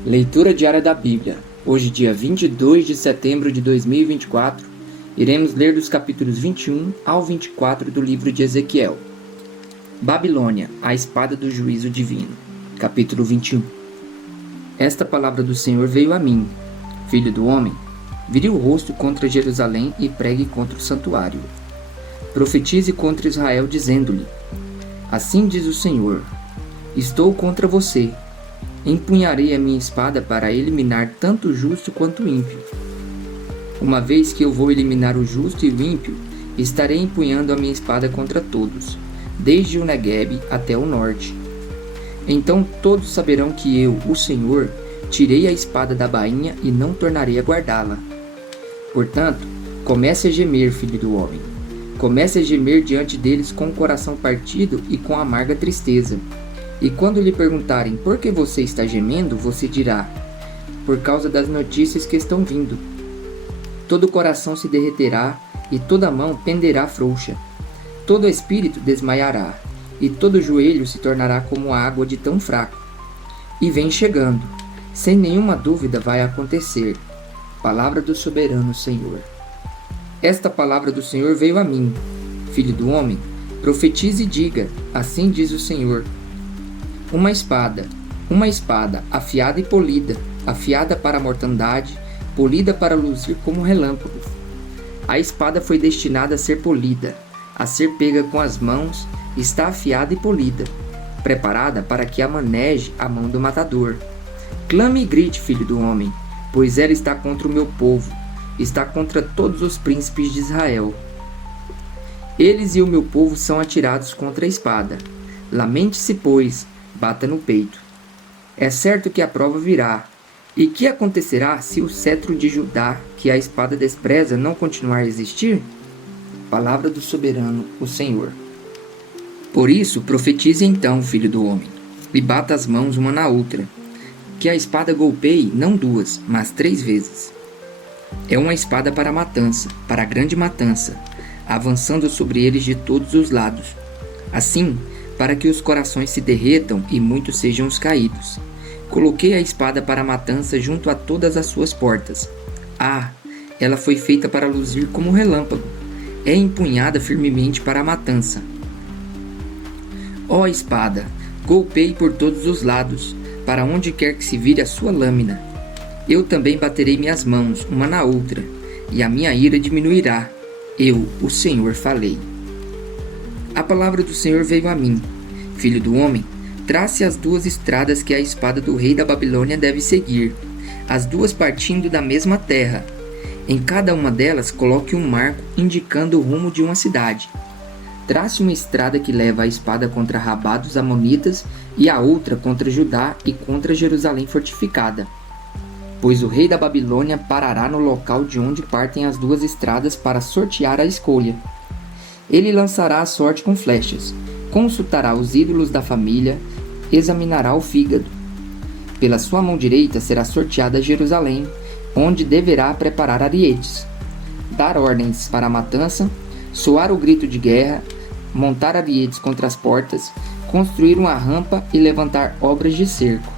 Leitura diária da Bíblia. Hoje, dia 22 de setembro de 2024, iremos ler dos capítulos 21 ao 24 do livro de Ezequiel. Babilônia, a espada do juízo divino. Capítulo 21. Esta palavra do Senhor veio a mim, filho do homem. Vire o rosto contra Jerusalém e pregue contra o santuário. Profetize contra Israel, dizendo-lhe: Assim diz o Senhor: Estou contra você. Empunharei a minha espada para eliminar tanto o justo quanto o ímpio. Uma vez que eu vou eliminar o justo e o ímpio, estarei empunhando a minha espada contra todos, desde o Neguebe até o norte. Então todos saberão que eu, o Senhor, tirei a espada da bainha e não tornarei a guardá-la. Portanto, comece a gemer, filho do homem. Comece a gemer diante deles com o coração partido e com amarga tristeza. E quando lhe perguntarem por que você está gemendo, você dirá: por causa das notícias que estão vindo. Todo coração se derreterá e toda mão penderá frouxa. Todo espírito desmaiará e todo joelho se tornará como água de tão fraco. E vem chegando, sem nenhuma dúvida vai acontecer. Palavra do soberano Senhor. Esta palavra do Senhor veio a mim, filho do homem. Profetize e diga: assim diz o Senhor. Uma espada, afiada e polida, afiada para a mortandade, polida para luzir como relâmpago. A espada foi destinada a ser polida, a ser pega com as mãos, está afiada e polida, preparada para que a maneje a mão do matador. Clame e grite, filho do homem, pois ela está contra o meu povo, está contra todos os príncipes de Israel. Eles e o meu povo são atirados contra a espada. Lamente-se, pois, bata no peito. É certo que a prova virá. E que acontecerá se o cetro de Judá, que a espada despreza, não continuar a existir? Palavra do soberano, o Senhor. Por isso, profetize então, filho do homem, e bata as mãos uma na outra, que a espada golpeie não 2, mas 3 vezes. É uma espada para a matança, para a grande matança, avançando sobre eles de todos os lados. Assim, para que os corações se derretam e muitos sejam os caídos. Coloquei a espada para a matança junto a todas as suas portas. Ela foi feita para luzir como relâmpago. É empunhada firmemente para a matança. Ó espada, golpeie por todos os lados, para onde quer que se vire a sua lâmina. Eu também baterei minhas mãos uma na outra, e a minha ira diminuirá. Eu, o Senhor, falei. A palavra do Senhor veio a mim. Filho do homem, trace as 2 estradas que a espada do rei da Babilônia deve seguir, as 2 partindo da mesma terra. Em cada uma delas coloque um marco indicando o rumo de uma cidade. Trace uma estrada que leva a espada contra Rabá dos Amonitas e a outra contra Judá e contra Jerusalém fortificada. Pois o rei da Babilônia parará no local de onde partem as 2 estradas para sortear a escolha. Ele lançará a sorte com flechas, consultará os ídolos da família, examinará o fígado. Pela sua mão direita será sorteada Jerusalém, onde deverá preparar arietes, dar ordens para a matança, soar o grito de guerra, montar arietes contra as portas, construir uma rampa e levantar obras de cerco.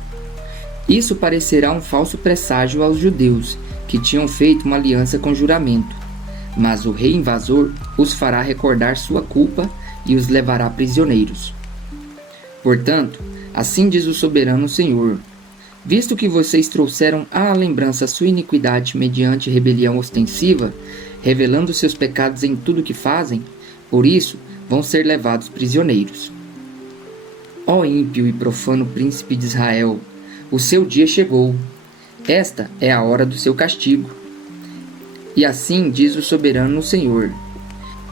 Isso parecerá um falso presságio aos judeus, que tinham feito uma aliança com juramento. Mas o rei invasor os fará recordar sua culpa e os levará prisioneiros. Portanto, assim diz o soberano Senhor: visto que vocês trouxeram à lembrança sua iniquidade mediante rebelião ostensiva, revelando seus pecados em tudo que fazem, por isso vão ser levados prisioneiros. Ó ímpio e profano príncipe de Israel, o seu dia chegou. Esta é a hora do seu castigo. E assim diz o soberano Senhor: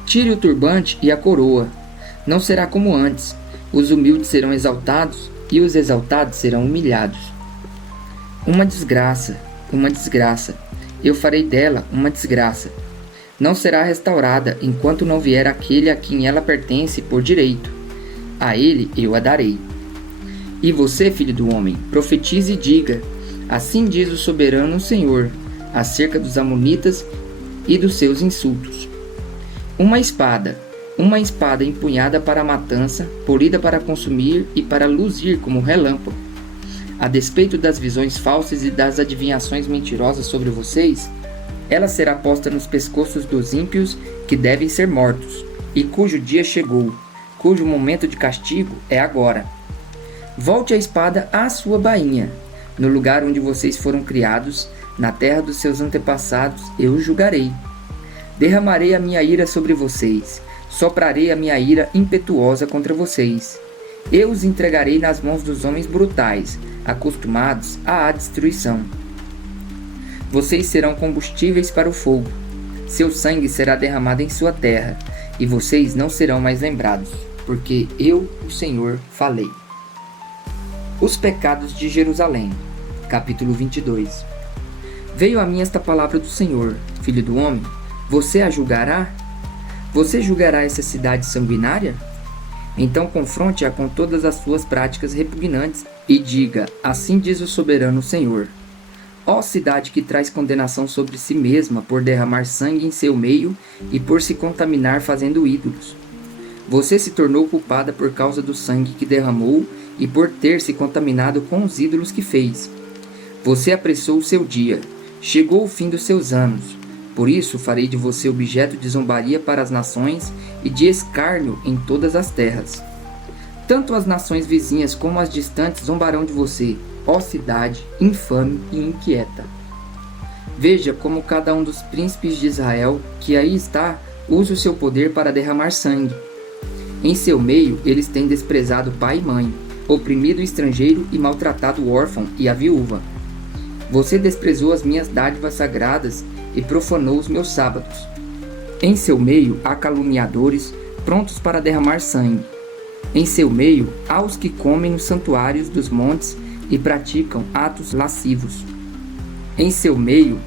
tire o turbante e a coroa. Não será como antes. Os humildes serão exaltados e os exaltados serão humilhados. Uma desgraça. Eu farei dela uma desgraça. Não será restaurada enquanto não vier aquele a quem ela pertence por direito. A ele eu a darei. E você, filho do homem, profetize e diga: assim diz o soberano Senhor, acerca dos amonitas e dos seus insultos. Uma espada empunhada para a matança, polida para consumir e para luzir como relâmpago. A despeito das visões falsas e das adivinhações mentirosas sobre vocês, ela será posta nos pescoços dos ímpios que devem ser mortos, e cujo dia chegou, cujo momento de castigo é agora. Volte a espada à sua bainha. No lugar onde vocês foram criados, na terra dos seus antepassados, eu os julgarei. Derramarei a minha ira sobre vocês, soprarei a minha ira impetuosa contra vocês. Eu os entregarei nas mãos dos homens brutais, acostumados à destruição. Vocês serão combustíveis para o fogo. Seu sangue será derramado em sua terra, e vocês não serão mais lembrados, porque eu, o Senhor, falei. Os pecados de Jerusalém. Capítulo 22. Veio a mim esta palavra do Senhor: Filho do homem, você a julgará? Você julgará essa cidade sanguinária? Então confronte-a com todas as suas práticas repugnantes e diga: assim diz o soberano Senhor. Ó cidade que traz condenação sobre si mesma por derramar sangue em seu meio e por se contaminar fazendo ídolos. Você se tornou culpada por causa do sangue que derramou e por ter se contaminado com os ídolos que fez. Você apressou o seu dia, chegou o fim dos seus anos. Por isso farei de você objeto de zombaria para as nações e de escárnio em todas as terras. Tanto as nações vizinhas como as distantes zombarão de você, ó cidade infame e inquieta. Veja como cada um dos príncipes de Israel, que aí está, usa o seu poder para derramar sangue. Em seu meio eles têm desprezado pai e mãe, oprimido o estrangeiro e maltratado o órfão e a viúva. Você desprezou as minhas dádivas sagradas e profanou os meus sábados. Em seu meio há caluniadores, prontos para derramar sangue. Em seu meio há os que comem nos santuários dos montes e praticam atos lascivos. Em seu meio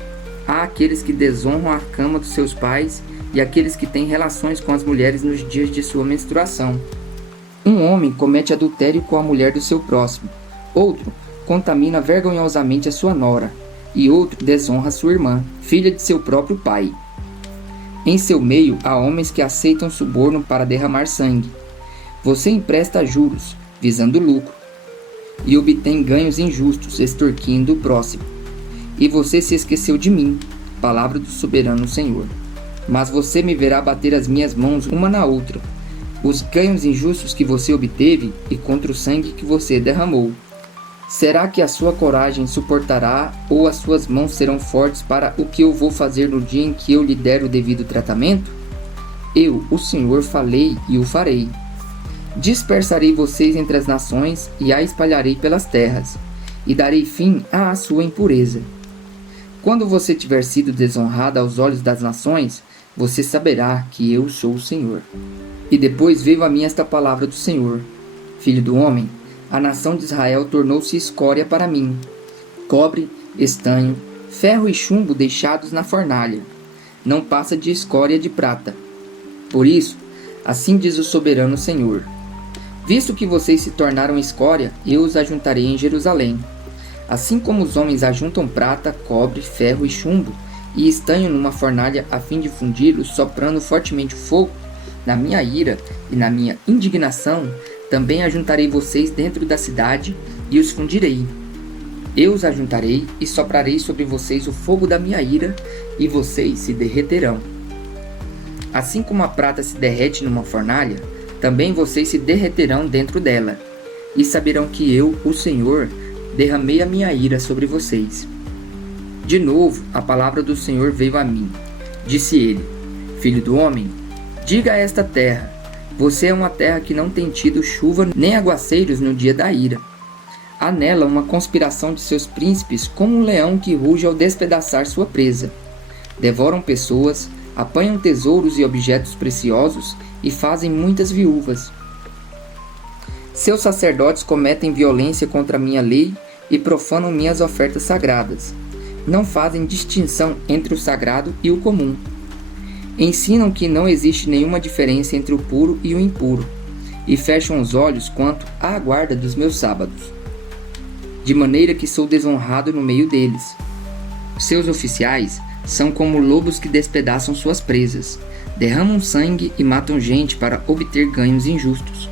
há aqueles que desonram a cama dos seus pais e aqueles que têm relações com as mulheres nos dias de sua menstruação. Um homem comete adultério com a mulher do seu próximo, outro contamina vergonhosamente a sua nora, e outro desonra sua irmã, filha de seu próprio pai. Em seu meio há homens que aceitam suborno para derramar sangue. Você empresta juros, visando lucro, e obtém ganhos injustos, extorquindo o próximo. E você se esqueceu de mim, palavra do soberano Senhor. Mas você me verá bater as minhas mãos uma na outra, os ganhos injustos que você obteve e contra o sangue que você derramou. Será que a sua coragem suportará, ou as suas mãos serão fortes para o que eu vou fazer no dia em que eu lhe der o devido tratamento? Eu, o Senhor, falei e o farei. Dispersarei vocês entre as nações e a espalharei pelas terras, e darei fim à sua impureza. Quando você tiver sido desonrada aos olhos das nações, você saberá que eu sou o Senhor. E depois veio a mim esta palavra do Senhor: Filho do homem, a nação de Israel tornou-se escória para mim. Cobre, estanho, ferro e chumbo deixados na fornalha. Não passa de escória de prata. Por isso, assim diz o soberano Senhor: visto que vocês se tornaram escória, eu os ajuntarei em Jerusalém. Assim como os homens ajuntam prata, cobre, ferro e chumbo, e estanho numa fornalha a fim de fundi-los, soprando fortemente o fogo, na minha ira e na minha indignação, também ajuntarei vocês dentro da cidade e os fundirei. Eu os ajuntarei e soprarei sobre vocês o fogo da minha ira, e vocês se derreterão. Assim como a prata se derrete numa fornalha, também vocês se derreterão dentro dela, e saberão que eu, o Senhor, derramei a minha ira sobre vocês. De novo, a palavra do Senhor veio a mim. Disse ele: Filho do homem, diga a esta terra: você é uma terra que não tem tido chuva nem aguaceiros no dia da ira. Há nela uma conspiração de seus príncipes, como um leão que ruge ao despedaçar sua presa. Devoram pessoas, apanham tesouros e objetos preciosos e fazem muitas viúvas. Seus sacerdotes cometem violência contra minha lei e profanam minhas ofertas sagradas. Não fazem distinção entre o sagrado e o comum. Ensinam que não existe nenhuma diferença entre o puro e o impuro, e fecham os olhos quanto à guarda dos meus sábados, de maneira que sou desonrado no meio deles. Seus oficiais são como lobos que despedaçam suas presas, derramam sangue e matam gente para obter ganhos injustos.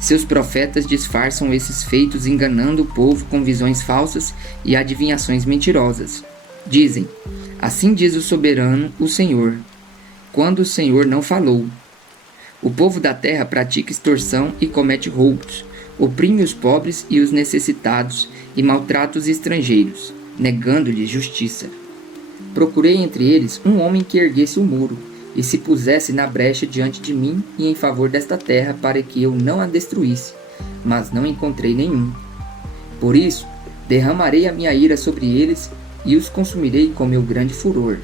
Seus profetas disfarçam esses feitos enganando o povo com visões falsas e adivinhações mentirosas. Dizem: assim diz o soberano, o Senhor, quando o Senhor não falou. O povo da terra pratica extorsão e comete roubos, oprime os pobres e os necessitados e maltrata os estrangeiros, negando-lhes justiça. Procurei entre eles um homem que erguesse o muro e se pusesse na brecha diante de mim e em favor desta terra para que eu não a destruísse, mas não encontrei nenhum. Por isso, derramarei a minha ira sobre eles e os consumirei com meu grande furor.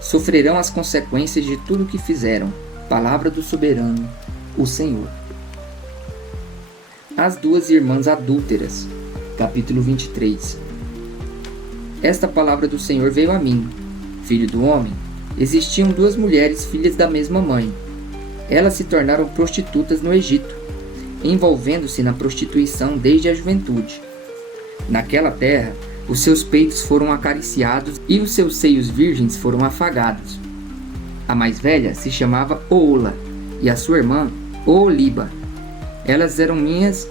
Sofrerão as consequências de tudo o que fizeram. Palavra do soberano, o Senhor. As duas irmãs adúlteras. Capítulo 23. Esta palavra do Senhor veio a mim. Filho do homem, existiam duas mulheres filhas da mesma mãe. Elas se tornaram prostitutas no Egito, envolvendo-se na prostituição desde a juventude. Naquela terra, os seus peitos foram acariciados e os seus seios virgens foram afagados. A mais velha se chamava Oola e a sua irmã Ooliba. Elas eram minhas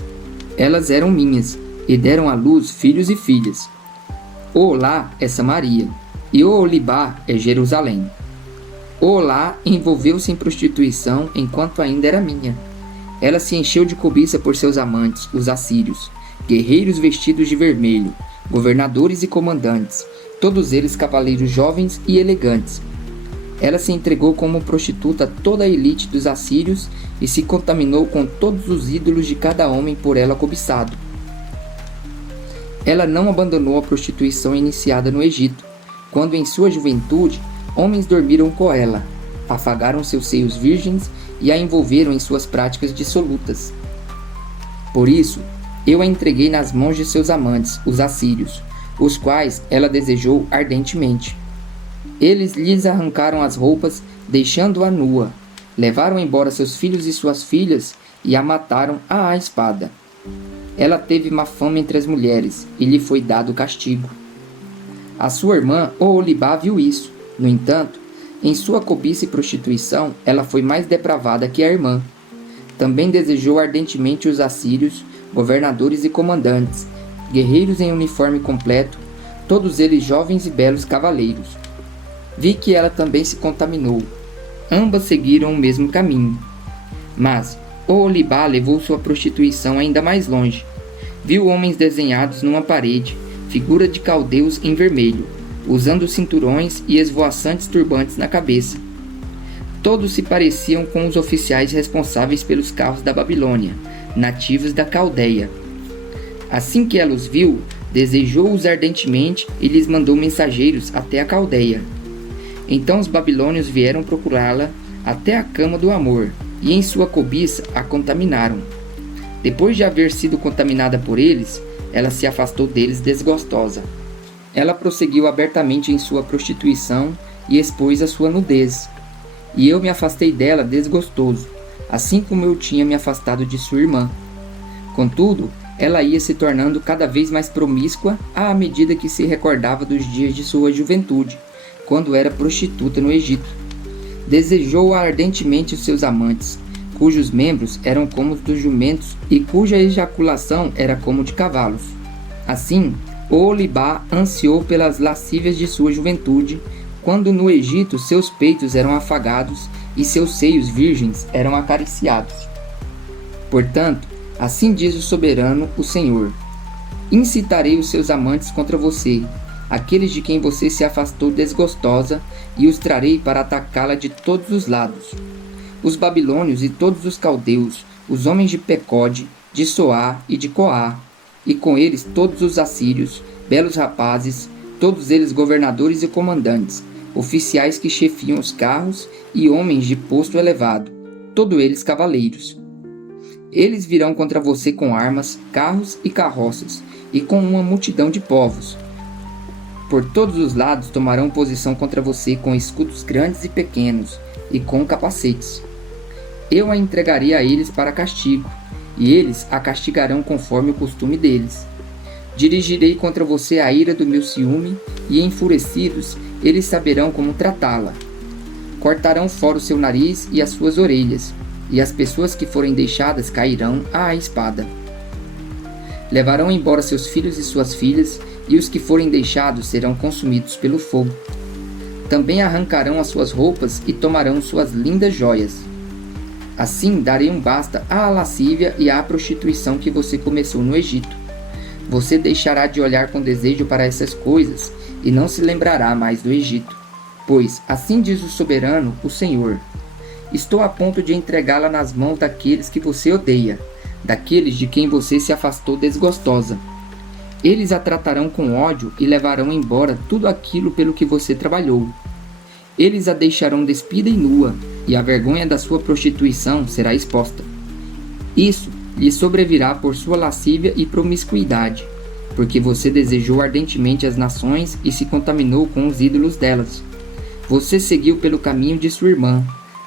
e deram à luz filhos e filhas. Oolá é Samaria e Oolibá é Jerusalém. Oolá envolveu-se em prostituição enquanto ainda era minha. Ela se encheu de cobiça por seus amantes, os assírios, guerreiros vestidos de vermelho, governadores e comandantes, todos eles cavaleiros jovens e elegantes. Ela se entregou como prostituta a toda a elite dos assírios e se contaminou com todos os ídolos de cada homem por ela cobiçado. Ela não abandonou a prostituição iniciada no Egito, quando em sua juventude homens dormiram com ela, afagaram seus seios virgens e a envolveram em suas práticas dissolutas. Por isso, eu a entreguei nas mãos de seus amantes, os assírios, os quais ela desejou ardentemente. Eles lhes arrancaram as roupas, deixando-a nua, levaram embora seus filhos e suas filhas e a mataram à espada. Ela teve má fama entre as mulheres, e lhe foi dado castigo. A sua irmã Oolibá viu isso. No entanto, em sua cobiça e prostituição, ela foi mais depravada que a irmã. Também desejou ardentemente os assírios, governadores e comandantes, guerreiros em uniforme completo, todos eles jovens e belos cavaleiros. Vi que ela também se contaminou. Ambas seguiram o mesmo caminho. Mas Oolibá levou sua prostituição ainda mais longe. Viu homens desenhados numa parede, figura de caldeus em vermelho, usando cinturões e esvoaçantes turbantes na cabeça. Todos se pareciam com os oficiais responsáveis pelos carros da Babilônia, nativos da Caldeia. Assim que ela os viu, desejou-os ardentemente e lhes mandou mensageiros até a Caldeia. Então os babilônios vieram procurá-la até a cama do amor, e em sua cobiça a contaminaram. Depois de haver sido contaminada por eles, ela se afastou deles desgostosa. Ela prosseguiu abertamente em sua prostituição e expôs a sua nudez. E eu me afastei dela desgostoso, assim como eu tinha me afastado de sua irmã. Contudo, ela ia se tornando cada vez mais promíscua à medida que se recordava dos dias de sua juventude, quando era prostituta no Egito. Desejou ardentemente os seus amantes, cujos membros eram como os dos jumentos e cuja ejaculação era como de cavalos. Assim, Oolibá ansiou pelas lascívias de sua juventude, quando no Egito seus peitos eram afagados e seus seios virgens eram acariciados. Portanto, assim diz o soberano, o Senhor: incitarei os seus amantes contra você, aqueles de quem você se afastou desgostosa, e os trarei para atacá-la de todos os lados. Os babilônios e todos os caldeus, os homens de Pecode, de Soá e de Coá, e com eles todos os assírios, belos rapazes, todos eles governadores e comandantes, oficiais que chefiam os carros e homens de posto elevado, todos eles cavaleiros. Eles virão contra você com armas, carros e carroças, e com uma multidão de povos. Por todos os lados tomarão posição contra você com escudos grandes e pequenos, e com capacetes. Eu a entregarei a eles para castigo, e eles a castigarão conforme o costume deles. Dirigirei contra você a ira do meu ciúme, e enfurecidos, eles saberão como tratá-la. Cortarão fora o seu nariz e as suas orelhas, e as pessoas que forem deixadas cairão à espada. Levarão embora seus filhos e suas filhas, e os que forem deixados serão consumidos pelo fogo. Também arrancarão as suas roupas e tomarão suas lindas joias. Assim darei um basta à lascívia e à prostituição que você começou no Egito. Você deixará de olhar com desejo para essas coisas e não se lembrará mais do Egito. Pois, assim diz o soberano, o Senhor: estou a ponto de entregá-la nas mãos daqueles que você odeia, daqueles de quem você se afastou desgostosa. Eles a tratarão com ódio e levarão embora tudo aquilo pelo que você trabalhou. Eles a deixarão despida e nua, e a vergonha da sua prostituição será exposta. Isso lhe sobrevirá por sua lascívia e promiscuidade, porque você desejou ardentemente as nações e se contaminou com os ídolos delas. Você seguiu pelo caminho de sua irmã.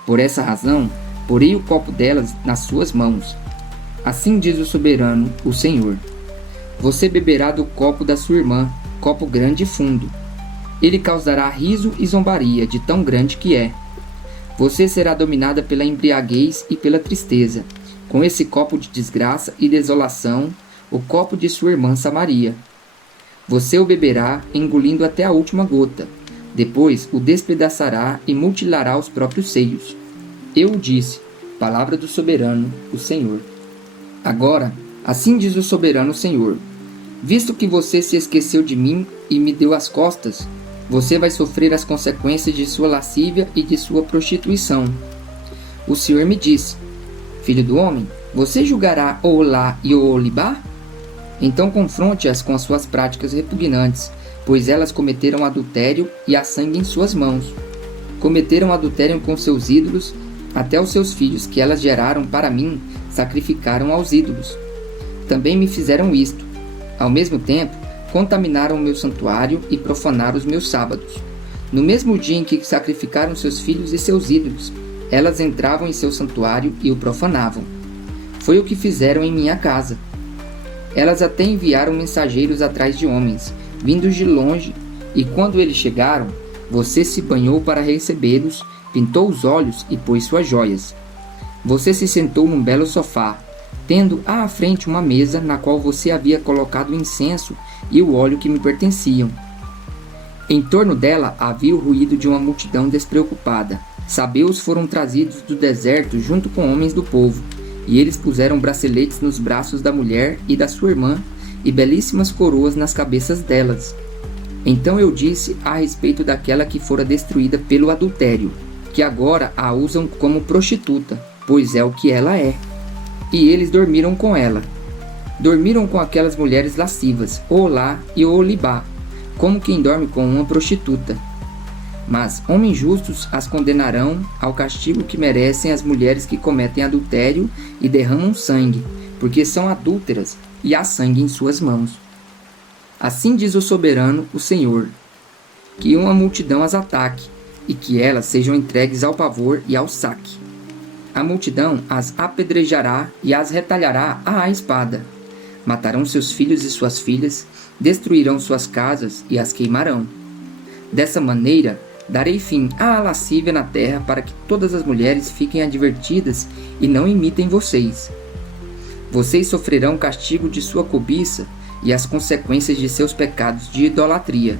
Por essa razão, porei o copo delas nas suas mãos. Assim diz o soberano, o Senhor: você beberá do copo da sua irmã, copo grande e fundo. Ele causará riso e zombaria de tão grande que é. Você será dominada pela embriaguez e pela tristeza, com esse copo de desgraça e desolação, o copo de sua irmã Samaria. Você o beberá, engolindo até a última gota. Depois o despedaçará e mutilará os próprios seios. Eu o disse, palavra do soberano, o Senhor. Agora, assim diz o soberano Senhor: visto que você se esqueceu de mim e me deu as costas, você vai sofrer as consequências de sua lascívia e de sua prostituição. O Senhor me disse: filho do homem, você julgará Oholá e Oholibá? Então confronte-as com as suas práticas repugnantes, pois elas cometeram adultério e há sangue em suas mãos. Cometeram adultério com seus ídolos, até os seus filhos que elas geraram para mim sacrificaram aos ídolos. Também me fizeram isto. Ao mesmo tempo, contaminaram o meu santuário e profanaram os meus sábados. No mesmo dia em que sacrificaram seus filhos e seus ídolos, elas entravam em seu santuário e o profanavam. Foi o que fizeram em minha casa. Elas até enviaram mensageiros atrás de homens, vindos de longe, e quando eles chegaram, você se banhou para recebê-los, pintou os olhos e pôs suas joias. Você se sentou num belo sofá, tendo à frente uma mesa na qual você havia colocado o incenso e o óleo que me pertenciam. Em torno dela havia o ruído de uma multidão despreocupada. Sabeus foram trazidos do deserto junto com homens do povo, e eles puseram braceletes nos braços da mulher e da sua irmã, e belíssimas coroas nas cabeças delas. Então eu disse a respeito daquela que fora destruída pelo adultério, que agora a usam como prostituta, pois é o que ela é. E eles dormiram com ela. Dormiram com aquelas mulheres lascivas, Oholá e Oholibá, como quem dorme com uma prostituta. Mas homens justos as condenarão ao castigo que merecem as mulheres que cometem adultério e derramam sangue, porque são adúlteras e há sangue em suas mãos. Assim diz o soberano, o Senhor: que uma multidão as ataque, e que elas sejam entregues ao pavor e ao saque. A multidão as apedrejará e as retalhará à espada. Matarão seus filhos e suas filhas, destruirão suas casas e as queimarão. Dessa maneira, darei fim à lascívia na terra para que todas as mulheres fiquem advertidas e não imitem vocês. Vocês sofrerão o castigo de sua cobiça e as consequências de seus pecados de idolatria.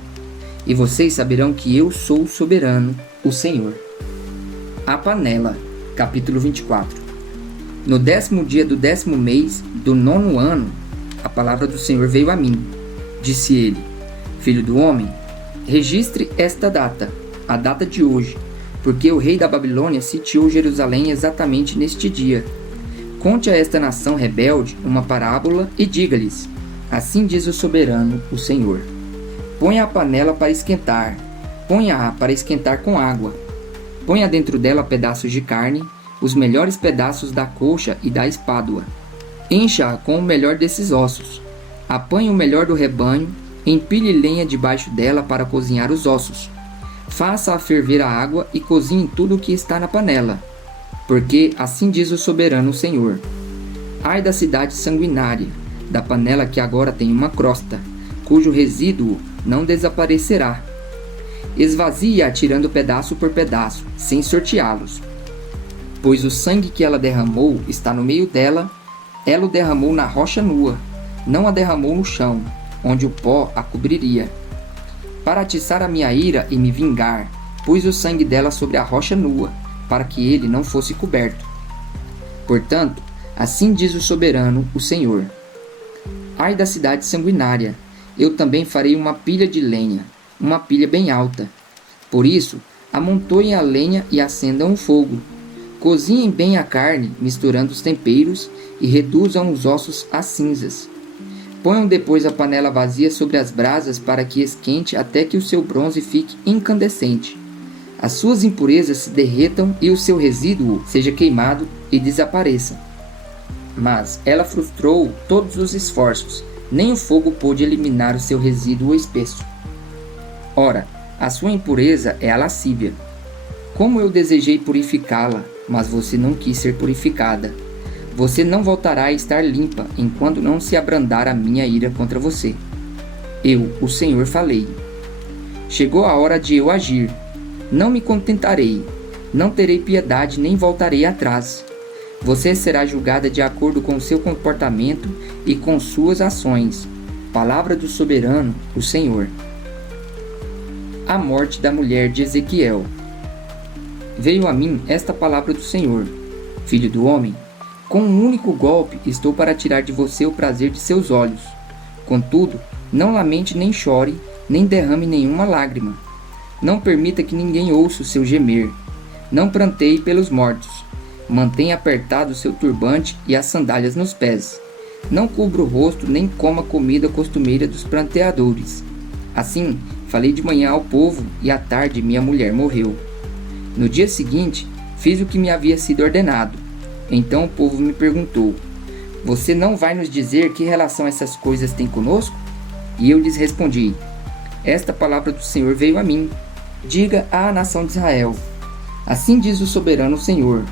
E vocês saberão que eu sou o soberano, o Senhor. A panela, capítulo 24. No 10º dia do 10º mês do 9º ano, a palavra do Senhor veio a mim. Disse ele: filho do homem, registre esta data, a data de hoje, porque o rei da Babilônia sitiou Jerusalém exatamente neste dia. Conte a esta nação rebelde uma parábola e diga-lhes: assim diz o soberano, o Senhor. Ponha a panela para esquentar, ponha-a para esquentar com água. Ponha dentro dela pedaços de carne, os melhores pedaços da coxa e da espádua. Encha-a com o melhor desses ossos. Apanhe o melhor do rebanho, empilhe lenha debaixo dela para cozinhar os ossos. Faça-a ferver a água e cozinhe tudo o que está na panela. Porque assim diz o soberano Senhor: ai da cidade sanguinária, da panela que agora tem uma crosta, cujo resíduo não desaparecerá. Esvazie-a tirando pedaço por pedaço, sem sorteá-los. pois o sangue que ela derramou está no meio dela. Ela o derramou na rocha nua, não a derramou no chão, onde o pó a cobriria. Para atiçar a minha ira e me vingar, pus o sangue dela sobre a rocha nua, para que ele não fosse coberto. Portanto, assim diz o soberano, o Senhor: ai da cidade sanguinária, eu também farei uma pilha de lenha, uma pilha bem alta. Por isso, amontoem a lenha e acendam o fogo. Cozinhem bem a carne, misturando os temperos, e reduzam os ossos a cinzas. Ponham depois a panela vazia sobre as brasas para que esquente até que o seu bronze fique incandescente. As suas impurezas se derretam e o seu resíduo seja queimado e desapareça. Mas ela frustrou todos os esforços, nem o fogo pôde eliminar o seu resíduo espesso. Ora, a sua impureza é a lascívia. Como eu desejei purificá-la, mas você não quis ser purificada. Você não voltará a estar limpa enquanto não se abrandar a minha ira contra você. Eu, o Senhor, falei. Chegou a hora de eu agir. Não me contentarei, não terei piedade nem voltarei atrás. Você será julgada de acordo com seu comportamento e com suas ações. Palavra do soberano, o Senhor. A morte da mulher de Ezequiel. Veio a mim esta palavra do Senhor: filho do homem, com um único golpe estou para tirar de você o prazer de seus olhos. Contudo, não lamente nem chore, nem derrame nenhuma lágrima. Não permita que ninguém ouça o seu gemer. Não pranteie pelos mortos. Mantenha apertado o seu turbante e as sandálias nos pés. Não cubra o rosto nem coma comida costumeira dos pranteadores. Assim, falei de manhã ao povo e à tarde minha mulher morreu. No dia seguinte, fiz o que me havia sido ordenado. Então o povo me perguntou: você não vai nos dizer que relação essas coisas têm conosco? E eu lhes respondi: esta palavra do Senhor veio a mim. Diga à nação de Israel: assim diz o soberano Senhor: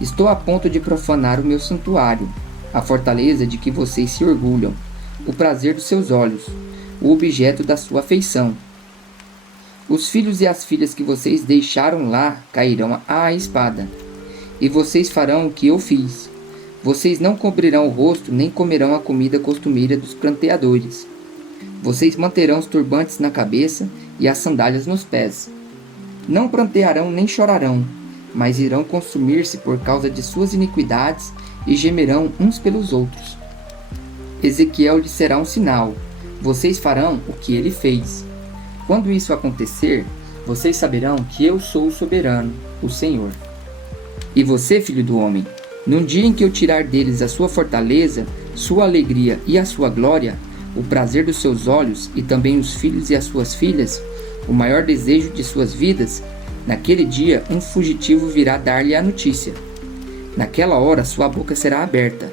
estou a ponto de profanar o meu santuário, a fortaleza de que vocês se orgulham, o prazer dos seus olhos, o objeto da sua afeição. Os filhos e as filhas que vocês deixaram lá cairão à espada, e vocês farão o que eu fiz. Vocês não cobrirão o rosto nem comerão a comida costumeira dos pranteadores. Vocês manterão os turbantes na cabeça e as sandálias nos pés. Não prantearão nem chorarão, mas irão consumir-se por causa de suas iniquidades e gemerão uns pelos outros. Ezequiel lhes será um sinal. Vocês farão o que ele fez. Quando isso acontecer, vocês saberão que eu sou o soberano, o Senhor. E você, filho do homem, num dia em que eu tirar deles a sua fortaleza, sua alegria e a sua glória, o prazer dos seus olhos e também os filhos e as suas filhas, o maior desejo de suas vidas, naquele dia um fugitivo virá dar-lhe a notícia. Naquela hora sua boca será aberta.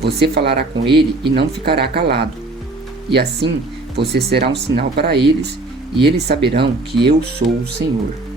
Você falará com ele e não ficará calado. E assim você será um sinal para eles, e eles saberão que eu sou o Senhor.